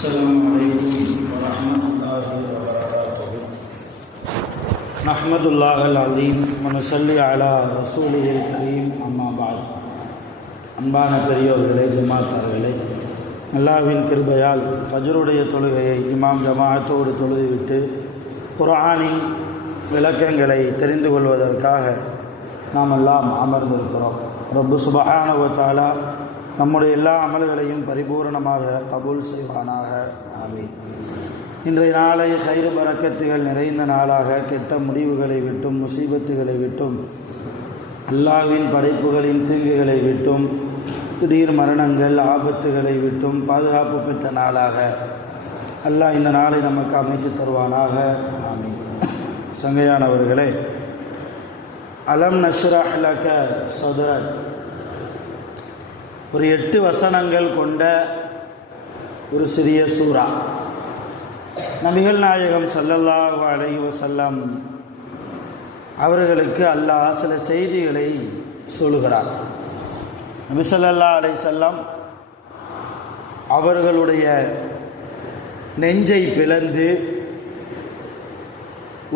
السلام عليكم ورحمة الله وبركاته. نحمد الله العظيم ونصلي على رسوله الكريم. أما بعد. அன்பான பெரியோர்களே, ஜமாத்தார்களே, அல்லாஹ்வின் கிருபையால் ஃபஜ்ருடைய தொழுகையை இமாம் ஜமாஅத்தோடு தொழுதுவிட்டு குர்ஆனின் விளக்கங்களை தெரிந்து கொள்வதற்காக நாம் எல்லாம் அமர்ந்திருக்கிறோம். ரப்பு சுப்ஹானஹு வ தஆலா நம்முடைய எல்லா அமல்களையும் பரிபூர்ணமாக கபூல் செய்வானாக. ஆமீன். இன்றைய நாளை கைரு பரக்கத்துகள் நிறைந்த நாளாக, கெட்ட முடிவுகளை விட்டும் முசீபத்துகளை விட்டும் அல்லாஹ்வின் படைப்புகளின் தீங்குகளை விட்டும் திடீர் மரணங்கள் ஆபத்துகளை விட்டும் பாதுகாப்பு பெற்ற நாளாக அல்லாஹ் இந்த நாளை நமக்கு அமைத்து தருவானாக. ஆமீன். சங்கையானவர்களே, அலம் நஷ்ரஹ் லக சத்ரக் ஒரு 8 வசனங்கள் கொண்ட ஒரு சிறிய சூரா. நபிகள் நாயகம் ஸல்லல்லாஹு அலைஹி வஸல்லம் அவர்களுக்கு அல்லாஹ் சில செய்திகளை சொல்லுகிறார். நபி ஸல்லல்லாஹு அலைஹி வஸல்லம் அவர்களுடைய நெஞ்சை பிளந்து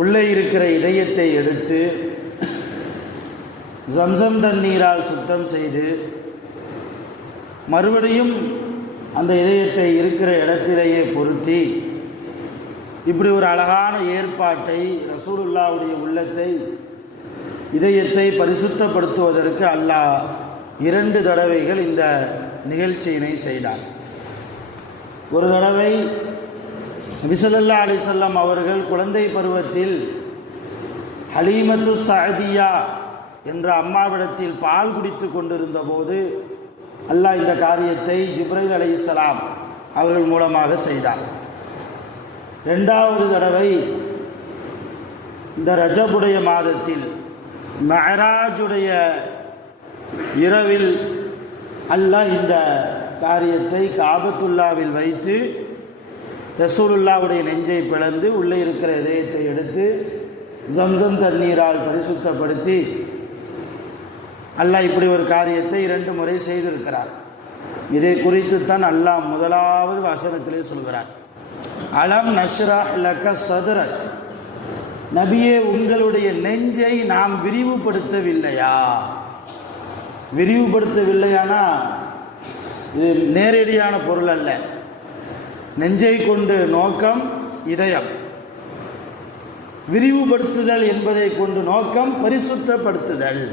உள்ளே இருக்கிற இதயத்தை எடுத்து ஜம்சம் தண்ணீரால் சுத்தம் செய்து மறுபடியும் அந்த இதயத்தை இருக்கிற இடத்திலேயே பொருத்தி இப்படி ஒரு அழகான ஏற்பாட்டை ரசூலுல்லாஹ்வுடைய உள்ளத்தை இதயத்தை பரிசுத்தப்படுத்துவதற்கு அல்லாஹ் 2 தடவைகள் இந்த நிகழ்ச்சியினை செய்தார். ஒரு தடவை நபி ஸல்லல்லாஹு அலைஹி வஸல்லம் அவர்கள் குழந்தை பருவத்தில் ஹலீமத்து ஸஅதியா என்ற அம்மாவிடத்தில் பால் குடித்து கொண்டிருந்த போது அல்லாஹ் இந்த காரியத்தை ஜிப்ரைல் அலைஹிஸ்ஸலாம் அவர்கள் மூலமாக செய்தார். 2வது தடவை இந்த ரஜபுடைய மாதத்தில் மஅராஜுடைய இரவில் அல்லாஹ் இந்த காரியத்தை காபத்துல்லாவில் வைத்து ரசூலுல்லாஹ்வுடைய நெஞ்சை பிளந்து உள்ளே இருக்கிற இதயத்தை எடுத்து ஜம்சம் தண்ணீரால் பரிசுத்தப்படுத்தி அல்லாஹ் இப்படி ஒரு காரியத்தை 2 முறை செய்திருக்கிறார். இதை குறித்து தான் அல்லாஹ் முதலாவது வசனத்திலே சொல்கிறார், அலம் நஷ்ரஹ் லக சத்ரக். நபியே, உங்களுடைய நெஞ்சை நாம் விரிவுபடுத்தவில்லையா? விரிவுபடுத்தவில்லையானா இது நேரடியான பொருள் அல்ல. நெஞ்சை கொண்டு நோக்கம் இதயம், விரிவுபடுத்துதல் என்பதை கொண்டு நோக்கம் பரிசுத்தப்படுத்துதல்.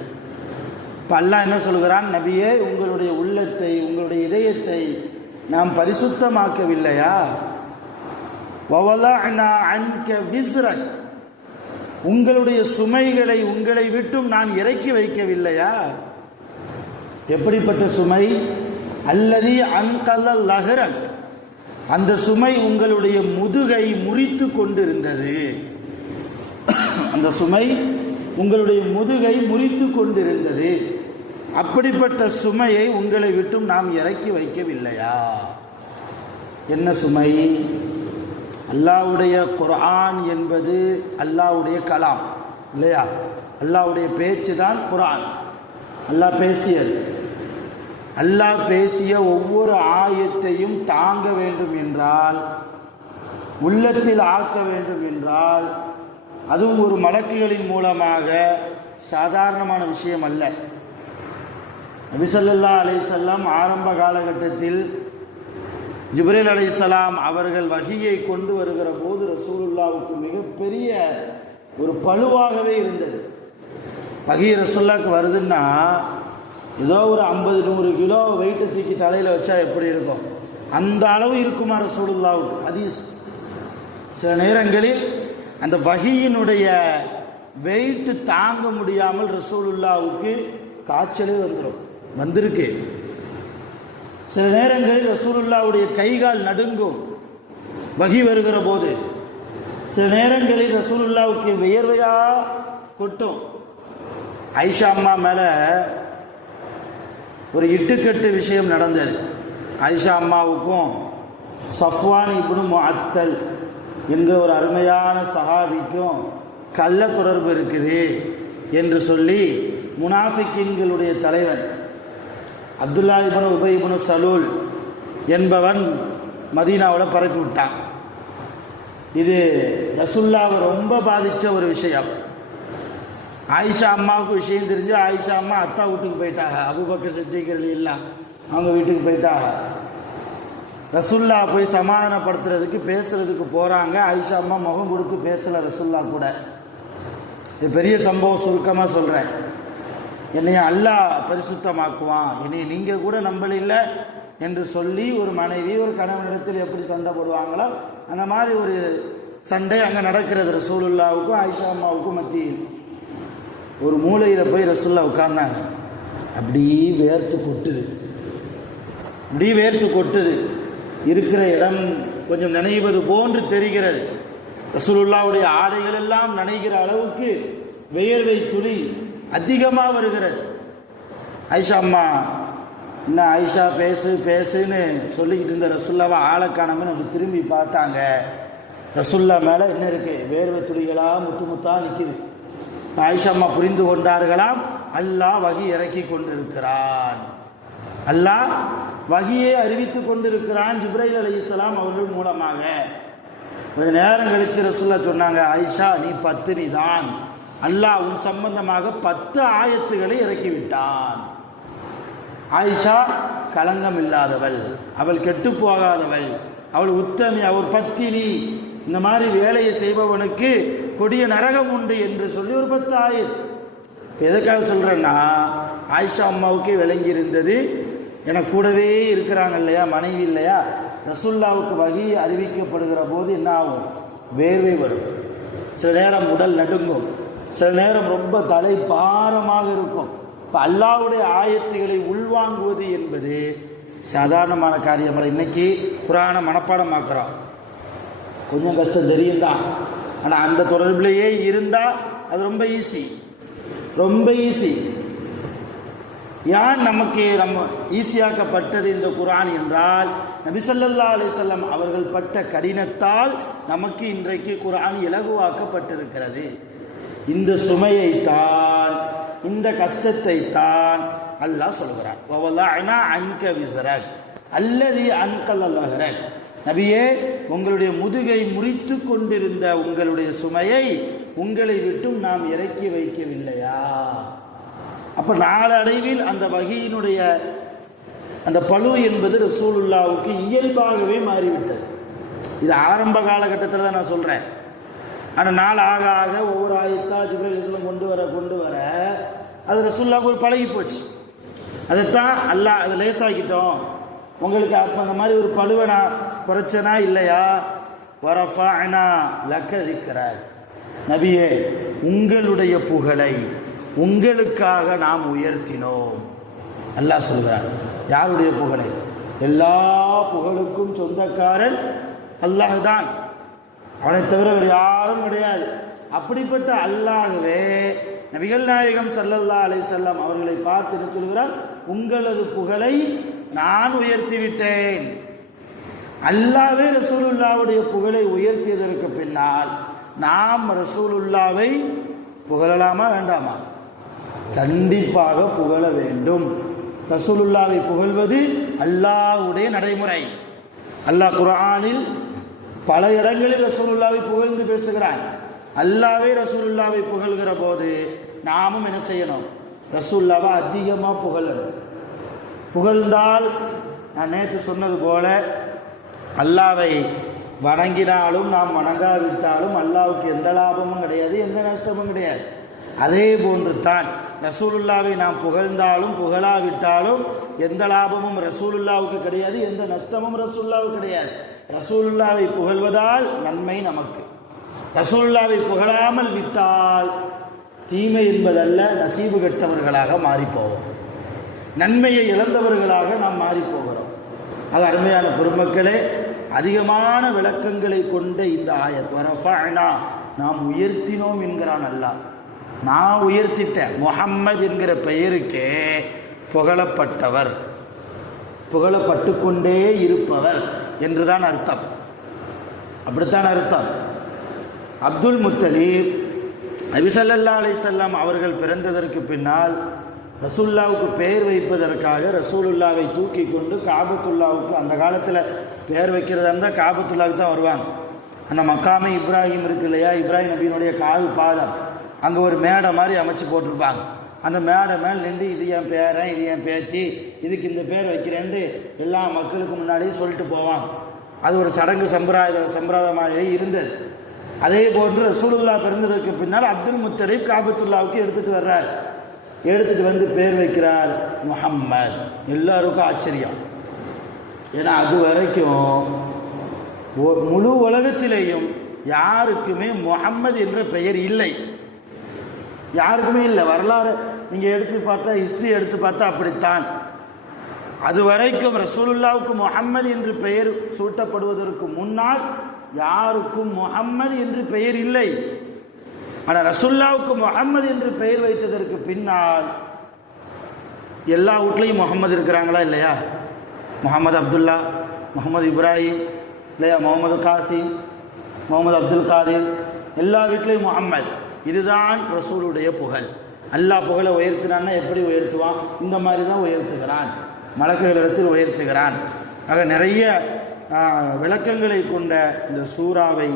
இப்போ அல்லாஹ் என்ன சொல்கிறான், நபியே, உங்களுடைய உள்ளத்தை உங்களுடைய இதயத்தை நாம் பரிசுத்தமாக்கவில்லையா? வவலஅனா அன்க விஸ்ரக், உங்களுடைய சுமைகளை உங்களை விட்டும் நான் இறக்கி வைக்கவில்லையா? எப்படிப்பட்ட சுமை? அல்லதி அன்கல லஹரக், அந்த சுமை உங்களுடைய முதுகை முறித்து கொண்டிருந்தது. அந்த சுமை உங்களுடைய முதுகை முறித்து கொண்டிருந்தது. அப்படிப்பட்ட சுமையை உங்களை விட்டும் நாம் இறக்கி வைக்கவில்லையா? என்ன சுமை? அல்லாஹ்வுடைய குர்ஆன் என்பது அல்லாஹ்வுடைய கலாம் இல்லையா? அல்லாஹ்வுடைய பேச்சு தான் குர்ஆன். அல்லாஹ் பேசியது. அல்லாஹ் பேசிய ஒவ்வொரு ஆயத்தையும் தாங்க வேண்டும் என்றால், உள்ளத்தில் ஆக்க வேண்டும் என்றால், அதுவும் ஒரு மலக்குகளின் மூலமாக சாதாரணமான விஷயம் அல்ல. நபி ஸல்லல்லாஹு அலைஹி வஸல்லம் ஆரம்ப காலகட்டத்தில் ஜிப்ரீல் அலைஹிஸ்ஸலாம் அவர்கள் வஹியை கொண்டு வருகிற போது ரசூலுல்லாஹ்வுக்கு மிகப்பெரிய ஒரு பளுவாகவே இருந்தது. வஹி ரசூலுல்லாஹ்க்கு வருதுன்னா ஏதோ ஒரு 50-100 கிலோ வெயிட்டை தூக்கி தலையில் வச்சா எப்படி இருக்கும், அந்த அளவு இருக்குமா ரசூலுல்லாஹ்வுக்கு ஹதீஸ். சில நேரங்களில் அந்த வஹியினுடைய வெயிட்டு தாங்க முடியாமல் ரசூலுல்லாஹ்வுக்கு காய்ச்சலே வந்திருக்கு. சில நேரங்களில் ரசூலுல்லாஹ்வுடைய கைகால் நடுங்கும் வஹி வருகிற போது. சில நேரங்களில் ரசூலுல்லாஹ்வுக்கு வியர்வையா கொட்டும். ஆயிஷா அம்மா மேல ஒரு இட்டுக்கட்டு விஷயம் நடந்தது. ஆயிஷா அம்மாவுக்கும் சஃப்வான் இப்னு முஅத்தல் என்கிற ஒரு அருமையான சஹாபிக்கும் கள்ள தொடர்பு இருக்குது என்று சொல்லி முனாஃபிக்கீன்களுடைய தலைவன் அப்துல்லா இப்னு உபை இப்னு சலூல் என்பவன் மதீனாவில் பரப்பி விட்டாங்க. இது ரசூலுல்லாவை ரொம்ப பாதித்த ஒரு விஷயம். ஆயிஷா அம்மாவுக்கு விஷயம் தெரிஞ்சு ஆயிஷா அம்மா அத்தா வீட்டுக்கு போயிட்டாங்க. அபூபக்கர் சித்திக் ரலியல்லாஹு அவங்க வீட்டுக்கு போயிட்டாங்க. ரசூல்லா போய் சமாதானப்படுத்துறதுக்கு பேசுறதுக்கு போகிறாங்க. ஆயிஷா அம்மா முகம் கொடுத்து பேசலை ரசூல்லா கூட. இது பெரிய சம்பவம், சுருக்கமாக சொல்கிறேன். என்னைய அல்லாஹ் பரிசுத்தமாக்குவான், என்னை நீங்கள் கூட நம்பல என்று சொல்லி ஒரு மனைவி ஒரு கணவனிடத்தில் எப்படி சண்டை போடுவாங்களோ அந்த மாதிரி ஒரு சண்டை அங்கே நடக்கிறது. ரசூலுல்லாவுக்கும் ஆயிஷா அம்மாவுக்கும் மத்தியில் ஒரு மூலையில் போய் ரசூல்லா உட்கார்ந்தாங்க. அப்படியே வேர்த்து கொட்டுது, அப்படியே வேர்த்து கொட்டுது. இருக்கிற இடம் கொஞ்சம் நனைவது போன்று தெரிகிறது. ரசூலுல்லாவுடைய ஆடைகள் எல்லாம் நனைகிற அளவுக்கு வியர்வை துளி அதிகமாக வருகிறது. ஆயிஷா அம்மா என்ன ஆயிஷா பேசுன்னு சொல்லிக்கிட்டு இருந்த ரசூல்லாவை ஆளை காணாமல் அப்படி திரும்பி பார்த்தாங்க. ரசூல்லா மேலே என்ன இருக்கு, வேர்வை துளிகளாக முத்து முத்தா நிற்கிது. ஆயிஷா அம்மா புரிந்து கொண்டார்களாம், அல்லாஹ் வகி இறக்கி கொண்டிருக்கிறான், அல்லாஹ் வகியை அறிவித்து கொண்டிருக்கிறான் ஜிப்ரைல் அலைஹிஸ்ஸலாம் அவர்கள் மூலமாக. கொஞ்ச நேரம் கழிச்சு ரசூல்லா சொன்னாங்க, ஆயிஷா நீ பத்தினி தான், அல்லாஹ் உன் சம்பந்தமாக 10 ஆயத்துகளை இறக்கிவிட்டான். ஆயிஷா களங்கம் இல்லாதவள், அவள் கெட்டு போகாதவள், அவள் உத்தமி, அவள் பத்தினி. இந்த மாதிரி வேலையை செய்பவனுக்கு கொடிய நரகம் உண்டு என்று சொல்லி ஒரு 10 ஆயத்து. எதுக்காக சொல்றேன்னா, ஆயிஷா அம்மாவுக்கே விளங்கி இருந்தது, எனக்கு கூடவே இருக்கிறாங்க இல்லையா, மனைவி இல்லையா, ரசூல்லாவுக்கு வகி அறிவிக்கப்படுகிற போது என்ன ஆகும், வேர்வை வரும், சில நேரம் உடல் நடுங்கும், சில நேரம் ரொம்ப தலை பாரமாக இருக்கும். இப்போ அல்லாஹ்வுடைய ஆயத்துகளை உள்வாங்குவது என்பது சாதாரணமான காரியம் அல்ல. இன்னைக்கு குர்ஆனை மனப்பாடமாக்குறோம், கொஞ்சம் கஷ்டம் தெரியும் தான், ஆனால் அந்த தொடர்பிலேயே இருந்தால் அது ரொம்ப ஈஸி, ரொம்ப ஈஸி. யான் நமக்கு ஈஸியாக்கப்பட்டது இந்த குர்ஆன் என்றால் நபி ஸல்லல்லாஹு அலைஹி வஸல்லம் அவர்கள் பட்ட கடினத்தால் நமக்கு இன்றைக்கு குர்ஆன் இலகுவாக்கப்பட்டிருக்கிறது. இந்த சுமையை தான், இந்த கஷ்டத்தை தான் அல்லாஹ் சொல்கிறான், வவலஅனா அன்க விஸ்ரக் அல்லதி அன்கல் லஹரக். நபியே, உங்களுடைய முதுகை முறித்து கொண்டிருந்த உங்களுடைய சுமையை உங்களை விட்டும் நாம் இறக்கி வைக்கவில்லையா? அப்ப நாளடைவில் அந்த வகியினுடைய அந்த பளு என்பது ரசூலுல்லாவுக்கு இயல்பாகவே மாறிவிட்டது. இது ஆரம்ப காலகட்டத்தில் தான் நான் சொல்றேன். ஆனால் நாள் ஆக ஆக ஒவ்வொரு ஆயத்தா ஜிப்ரீல் அலைஹிஸ்ஸலாம் கொண்டு வர அது ரசூலுல்லாவுக்கு ஒரு பழகி போச்சு. அதைத்தான் அல்லாஹ் அதை லேசாக்கிட்டோம், உங்களுக்கு அப்போ அந்த மாதிரி ஒரு பழுவனா குறைச்சனா இல்லையா, வரஃபஅனா லக திக்ரக். நபியே, உங்களுடைய புகழை உங்களுக்காக நாம் உயர்த்தினோம். அல்லாஹ் சொல்கிறார், யாருடைய புகழை? எல்லா புகழுக்கும் சொந்தக்காரன் அல்லாஹ் தான், அவனை தவிர வேறு யாரும் கிடையாது. அப்படிப்பட்ட அல்லாஹ்வே நபிகள் நாயகம் ஸல்லல்லாஹு அலைஹி வஸல்லம் அவர்களை பார்த்து என்ன சொல்கிறார், உங்களது புகழை நான் உயர்த்தி விட்டேன். அல்லாஹ்வே ரசூலுல்லாவுடைய புகழை உயர்த்தியதற்கு பின்னால் நாம் ரசூலுல்லாவை புகழலாமா வேண்டாமா? கண்டிப்பாக புகழ வேண்டும். ரசூலுல்லாவை புகழ்வது அல்லாஹ்வுடைய நடைமுறை. அல்லாஹ் குர்ஆனில் பல இடங்களில் ரசூலுல்லாவை புகழ்ந்து பேசுகிறான். அல்லாஹ்வே ரசூலுல்லாவை புகழ்கிற போது நாமும் என்ன செய்யணும், ரசூலுல்லாவை அதிகமாக புகழணும். புகழ்ந்தால் நான் நேற்று சொன்னது போல அல்லாஹ்வை வணங்கினாலும் நாம் வணங்காவிட்டாலும் அல்லாஹ்வுக்கு எந்த லாபமும் கிடையாது, எந்த நஷ்டமும் கிடையாது. அதே போன்று தான் ரசூலுல்லாவை நாம் புகழ்ந்தாலும் புகழாவிட்டாலும் எந்த லாபமும் ரசூலுல்லாவுக்கு கிடையாது, எந்த நஷ்டமும் ரசூலுல்லாவுக்கு கிடையாது. ரசூலுல்லாவை புகழ்வதால் நன்மை நமக்கு, ரசூலுல்லாவை புகழாமல் விட்டால் தீமை என்பதல்ல, நசீபு கெட்டவர்களாக மாறிப்போவோம், நன்மையை இழந்தவர்களாக நாம் மாறிப்போகிறோம். அது அருமையான பெருமக்களே, அதிகமான விளக்கங்களை கொண்ட இந்த ஆயத் வரஃபஅனா, நாம் உயர்த்தினோம் என்கிறான் அல்லாஹ். நான் உயர்த்திட்டேன், முஹம்மது என்கிற பெயருக்கே புகழப்பட்டவர், புகழப்பட்டு கொண்டே இருப்பவர் என்றுதான் அர்த்தம். அப்படித்தான் அர்த்தம். அப்துல் முத்தலீப் நபி ஸல்லல்லாஹு அலைஹி வஸல்லம் அவர்கள் பிறந்ததற்கு பின்னால் ரசூலுல்லாவுக்கு பெயர் வைப்பதற்காக ரசூலுல்லாவை தூக்கி கொண்டு காபத்துல்லாவுக்கு, அந்த காலத்தில் பெயர் வைக்கிறதா இருந்தால் காபத்துல்லாவுக்கு தான் வருவாங்க. அந்த மக்காமே இப்ராஹிம் இருக்கு இல்லையா, இப்ராஹிம் நபியினுடைய கால் பாதம், அங்கே ஒரு மேடை மாதிரி அமைச்சு போட்டிருப்பாங்க. அந்த மேடை மேலே நின்று இது என் பேரன், இது என் பேத்தி, இதுக்கு இந்த பேர் வைக்கிறேன்ட்டு எல்லா மக்களுக்கு முன்னாடியே சொல்லிட்டு போவாங்க. அது ஒரு சடங்கு சம்பிரதாயமாகவே இருந்தது. அதே போன்று ரசூலுல்லா பிறந்ததற்கு பின்னால் அப்துல் முத்தலிப் காபத்துல்லாவுக்கு எடுத்துகிட்டு வர்றார். எடுத்துகிட்டு வந்து பேர் வைக்கிறார் முஹம்மது. எல்லாருக்கும் ஆச்சரியம். ஏன்னா அது வரைக்கும் முழு உலகத்திலேயும் யாருக்குமே முஹம்மது என்ற பெயர் இல்லை, யாருக்குமே இல்லை. வரலாறு நீங்கள் எடுத்து பார்த்தா, ஹிஸ்ட்ரி எடுத்து பார்த்தா அப்படித்தான். அது வரைக்கும் ரசூலுல்லாவுக்கு முஹம்மது என்று பெயர் சூட்டப்படுவதற்கு முன்னால் யாருக்கும் முஹம்மது என்று பெயர் இல்லை. ஆனால் ரசூலுல்லாவுக்கு முஹம்மது என்று பெயர் வைத்ததற்கு பின்னால் எல்லா வீட்லையும் முகமது இருக்கிறாங்களா இல்லையா? முகமது அப்துல்லா, முகமது இப்ராஹிம் இல்லையா, முகமது காசிம், முகமது அப்துல் காதிர், எல்லா வீட்லையும் முகம்மது. இதுதான் ரசூலுடைய புகழ். அல்லாஹ் புகழை உயர்த்தினான்னா எப்படி உயர்த்துவான்? இந்த மாதிரி தான் உயர்த்துகிறான், மலக்குகளிடத்தில் உயர்த்துகிறான். ஆக நிறைய விளக்கங்களை கொண்ட இந்த சூறாவை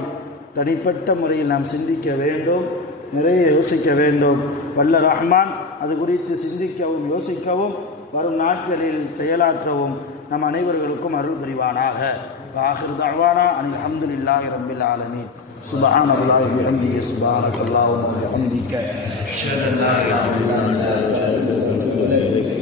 தனிப்பட்ட முறையில் நாம் சிந்திக்க வேண்டும், நிறைய யோசிக்க வேண்டும். வல்ல ரஹ்மான் அது குறித்து சிந்திக்கவும் யோசிக்கவும் வரும் நாட்களில் செயலாற்றவும் நம் அனைவர்களுக்கும் அருள் புரிவானாக. ஆகிர் தஅவானா அனில் ஹம்துலில்லாஹி ரப்பில் ஆலமீன். சுப்ஹானல்லாஹி வ பிஹம்திஹி சுப்ஹானக்கல்லாஹு வ பிஹம்திக அஷ்ஹது அன் லா இலாஹா இல்லா அன்த அஸ்தக்ஃபிருக வ அத்தூபு இலைக்.